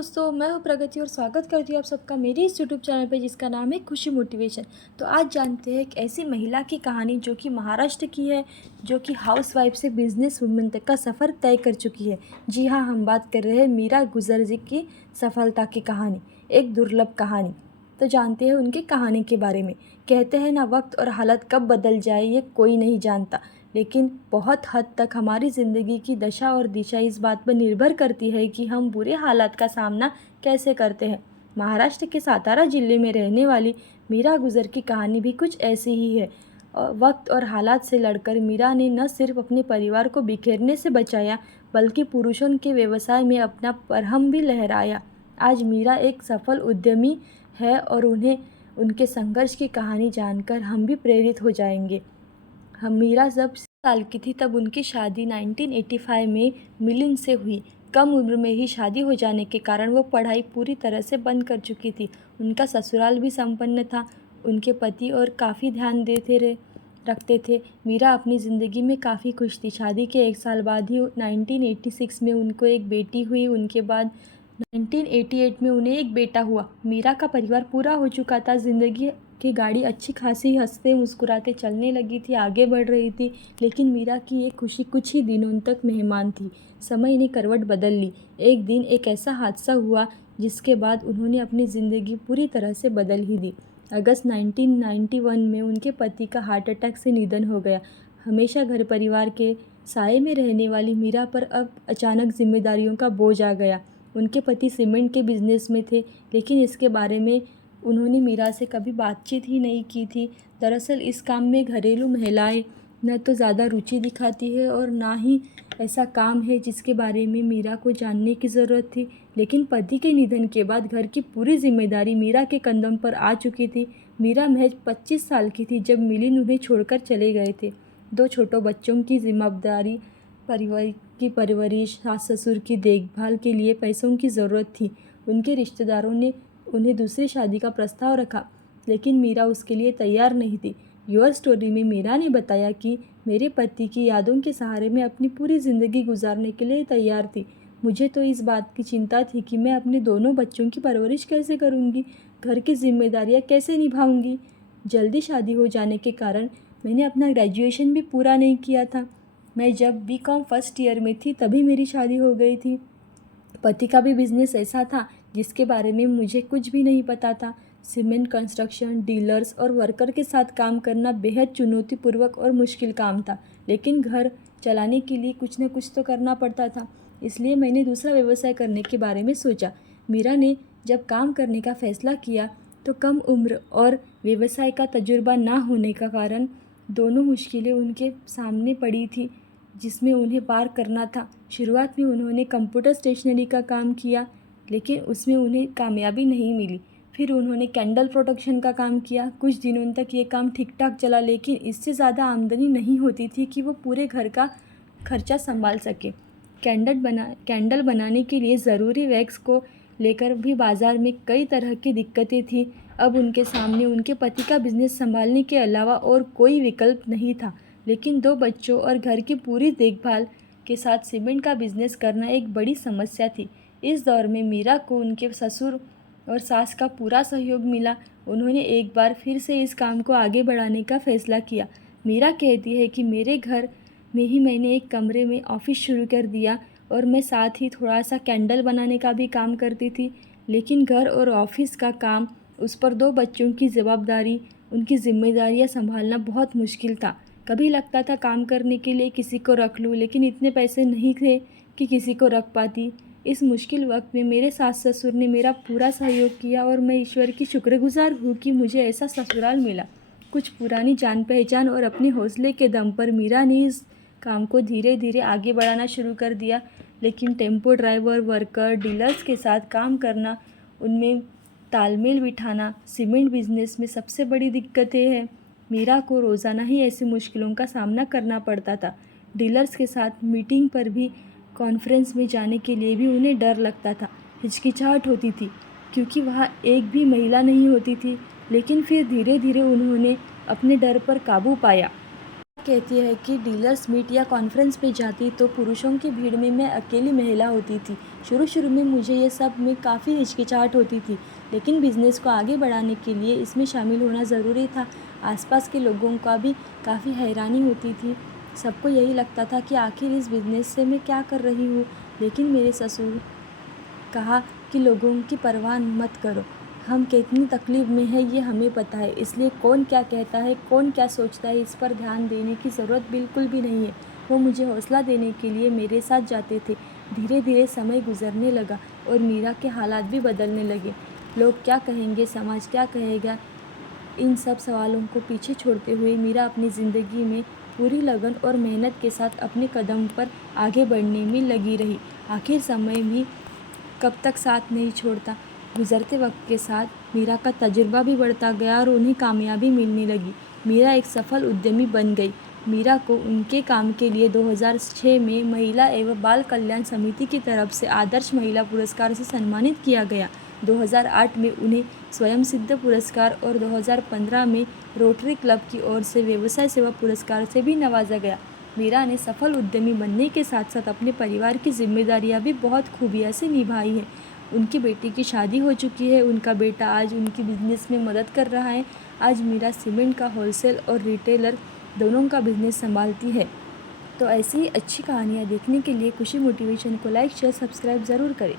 दोस्तों, मैं हूँ प्रगति और स्वागत करती हूँ आप सबका मेरे इस यूट्यूब चैनल पे जिसका नाम है खुशी मोटिवेशन। तो आज जानते हैं एक ऐसी महिला की कहानी जो कि महाराष्ट्र की है, जो कि हाउसवाइफ से बिजनेस वुमेन तक का सफ़र तय कर चुकी है। जी हाँ, हम बात कर रहे हैं मीरा गुजर जी की सफलता की कहानी, एक दुर्लभ कहानी। तो जानते हैं उनकी कहानी के बारे में। कहते हैं ना, वक्त और हालत कब बदल जाए ये कोई नहीं जानता, लेकिन बहुत हद तक हमारी ज़िंदगी की दशा और दिशा इस बात पर निर्भर करती है कि हम बुरे हालात का सामना कैसे करते हैं। महाराष्ट्र के सातारा ज़िले में रहने वाली मीरा गुजर की कहानी भी कुछ ऐसी ही है। और वक्त और हालात से लड़कर मीरा ने न सिर्फ अपने परिवार को बिखेरने से बचाया, बल्कि पुरुषों के व्यवसाय में अपना परहम भी लहराया। आज मीरा एक सफल उद्यमी है और उन्हें उनके संघर्ष की कहानी जानकर हम भी प्रेरित हो जाएंगे। हम मीरा जब साल की थी तब उनकी शादी 1985 में मिलिंद से हुई। कम उम्र में ही शादी हो जाने के कारण वो पढ़ाई पूरी तरह से बंद कर चुकी थी। उनका ससुराल भी संपन्न था, उनके पति और काफ़ी ध्यान रखते थे। मीरा अपनी ज़िंदगी में काफ़ी खुश थी। शादी के एक साल बाद ही 1986 में उनको एक बेटी हुई। उनके बाद 1988 में उन्हें एक बेटा हुआ। मीरा का परिवार पूरा हो चुका था। ज़िंदगी की गाड़ी अच्छी खासी हंसते मुस्कुराते चलने लगी थी, आगे बढ़ रही थी। लेकिन मीरा की ये खुशी कुछ ही दिनों तक मेहमान थी। समय ने करवट बदल ली। एक दिन एक ऐसा हादसा हुआ जिसके बाद उन्होंने अपनी ज़िंदगी पूरी तरह से बदल ही दी। अगस्त 1991 में उनके पति का हार्ट अटैक से निधन हो गया। हमेशा घर परिवार के साए में रहने वाली मीरा पर अब अचानक जिम्मेदारियों का बोझ आ गया। उनके पति सीमेंट के बिजनेस में थे, लेकिन इसके बारे में उन्होंने मीरा से कभी बातचीत ही नहीं की थी। दरअसल इस काम में घरेलू महिलाएं न तो ज़्यादा रुचि दिखाती है और ना ही ऐसा काम है जिसके बारे में मीरा को जानने की ज़रूरत थी। लेकिन पति के निधन के बाद घर की पूरी जिम्मेदारी मीरा के कंधों पर आ चुकी थी। मीरा महज 25 साल की थी जब मिलिंद उन्हें छोड़कर चले गए थे। 2 छोटों बच्चों की जिम्मेदारी, परिवार की परवरिश, सास ससुर की देखभाल के लिए पैसों की ज़रूरत थी। उनके रिश्तेदारों ने उन्हें दूसरी शादी का प्रस्ताव रखा, लेकिन मीरा उसके लिए तैयार नहीं थी। योर स्टोरी में मीरा ने बताया कि मेरे पति की यादों के सहारे मैं अपनी पूरी ज़िंदगी गुजारने के लिए तैयार थी। मुझे तो इस बात की चिंता थी कि मैं अपने दोनों बच्चों की परवरिश कैसे करूँगी, घर की जिम्मेदारियाँ कैसे निभाऊँगी। जल्दी शादी हो जाने के कारण मैंने अपना ग्रेजुएशन भी पूरा नहीं किया था। मैं जब बीकॉम फर्स्ट ईयर में थी तभी मेरी शादी हो गई थी। पति का भी बिजनेस ऐसा था जिसके बारे में मुझे कुछ भी नहीं पता था। सीमेंट कंस्ट्रक्शन, डीलर्स और वर्कर के साथ काम करना बेहद चुनौतीपूर्वक और मुश्किल काम था, लेकिन घर चलाने के लिए कुछ न कुछ तो करना पड़ता था। इसलिए मैंने दूसरा व्यवसाय करने के बारे में सोचा। मीरा ने जब काम करने का फैसला किया तो कम उम्र और व्यवसाय का तजुर्बा ना होने का कारण दोनों मुश्किलें उनके सामने पड़ी थी जिसमें उन्हें पार करना था। शुरुआत में उन्होंने कंप्यूटर स्टेशनरी का काम किया, लेकिन उसमें उन्हें कामयाबी नहीं मिली। फिर उन्होंने कैंडल प्रोडक्शन का काम किया। कुछ दिनों तक ये काम ठीक ठाक चला, लेकिन इससे ज़्यादा आमदनी नहीं होती थी कि वो पूरे घर का खर्चा संभाल सके। कैंडल बनाने के लिए ज़रूरी वैक्स को लेकर भी बाज़ार में कई तरह की दिक्कतें थीं। अब उनके सामने उनके पति का बिजनेस संभालने के अलावा और कोई विकल्प नहीं था। लेकिन 2 बच्चों और घर की पूरी देखभाल के साथ सीमेंट का बिजनेस करना एक बड़ी समस्या थी। इस दौर में मीरा को उनके ससुर और सास का पूरा सहयोग मिला। उन्होंने एक बार फिर से इस काम को आगे बढ़ाने का फैसला किया। मीरा कहती है कि मेरे घर में ही मैंने एक कमरे में ऑफिस शुरू कर दिया और मैं साथ ही थोड़ा सा कैंडल बनाने का भी काम करती थी। लेकिन घर और ऑफिस का काम, उस पर 2 बच्चों की जवाबदारी, उनकी जिम्मेदारियां संभालना बहुत मुश्किल था। कभी लगता था काम करने के लिए किसी को रख लूँ, लेकिन इतने पैसे नहीं थे कि किसी को रख पाती। इस मुश्किल वक्त में मेरे सास ससुर ने मेरा पूरा सहयोग किया और मैं ईश्वर की शुक्रगुजार हूँ कि मुझे ऐसा ससुराल मिला। कुछ पुरानी जान पहचान और अपने हौसले के दम पर मीरा ने इस काम को धीरे धीरे आगे बढ़ाना शुरू कर दिया। लेकिन टेम्पो ड्राइवर, वर्कर, डीलर्स के साथ काम करना, उनमें तालमेल बिठाना सीमेंट बिजनेस में सबसे बड़ी दिक्कतें हैं। मीरा को रोज़ाना ही ऐसी मुश्किलों का सामना करना पड़ता था। डीलर्स के साथ मीटिंग पर भी, कॉन्फ्रेंस में जाने के लिए भी उन्हें डर लगता था, हिचकिचाहट होती थी, क्योंकि वहाँ एक भी महिला नहीं होती थी। लेकिन फिर धीरे धीरे उन्होंने अपने डर पर काबू पाया। कहती है कि डीलर्स मीट या कॉन्फ्रेंस पे जाती तो पुरुषों की भीड़ में मैं अकेली महिला होती थी। शुरू में मुझे ये सब में काफ़ी हिचकिचाहट होती थी, लेकिन बिज़नेस को आगे बढ़ाने के लिए इसमें शामिल होना ज़रूरी था। आसपास के लोगों का भी काफ़ी हैरानी होती थी। सबको यही लगता था कि आखिर इस बिज़नेस से मैं क्या कर रही हूँ। लेकिन मेरे ससुर कहा कि लोगों की परवाह मत करो, हम कितनी तकलीफ़ में है ये हमें पता है, इसलिए कौन क्या कहता है, कौन क्या सोचता है, इस पर ध्यान देने की ज़रूरत बिल्कुल भी नहीं है। वो मुझे हौसला देने के लिए मेरे साथ जाते थे। धीरे धीरे समय गुजरने लगा और मीरा के हालात भी बदलने लगे। लोग क्या कहेंगे, समाज क्या कहेगा, इन सब सवालों को पीछे छोड़ते हुए मीरा अपनी ज़िंदगी में पूरी लगन और मेहनत के साथ अपने कदम पर आगे बढ़ने में लगी रही। आखिर समय भी कब तक साथ नहीं छोड़ता। गुज़रते वक्त के साथ मीरा का तजुर्बा भी बढ़ता गया और उन्हें कामयाबी मिलने लगी। मीरा एक सफल उद्यमी बन गई। मीरा को उनके काम के लिए 2006 में महिला एवं बाल कल्याण समिति की तरफ से आदर्श महिला पुरस्कार से सम्मानित किया गया। 2008 में उन्हें स्वयं सिद्ध पुरस्कार और 2015 में रोटरी क्लब की ओर से व्यवसाय सेवा पुरस्कार से भी नवाजा गया। मीरा ने सफल उद्यमी बनने के साथ साथ अपने परिवार की जिम्मेदारियां भी बहुत खूबिया से निभाई है। उनकी बेटी की शादी हो चुकी है, उनका बेटा आज उनकी बिजनेस में मदद कर रहा है। आज मीरा सीमेंट का होलसेल और रिटेलर दोनों का बिजनेस संभालती है। तो ऐसी ही अच्छी कहानियाँ देखने के लिए खुशी मोटिवेशन को लाइक शेयर सब्सक्राइब ज़रूर करें।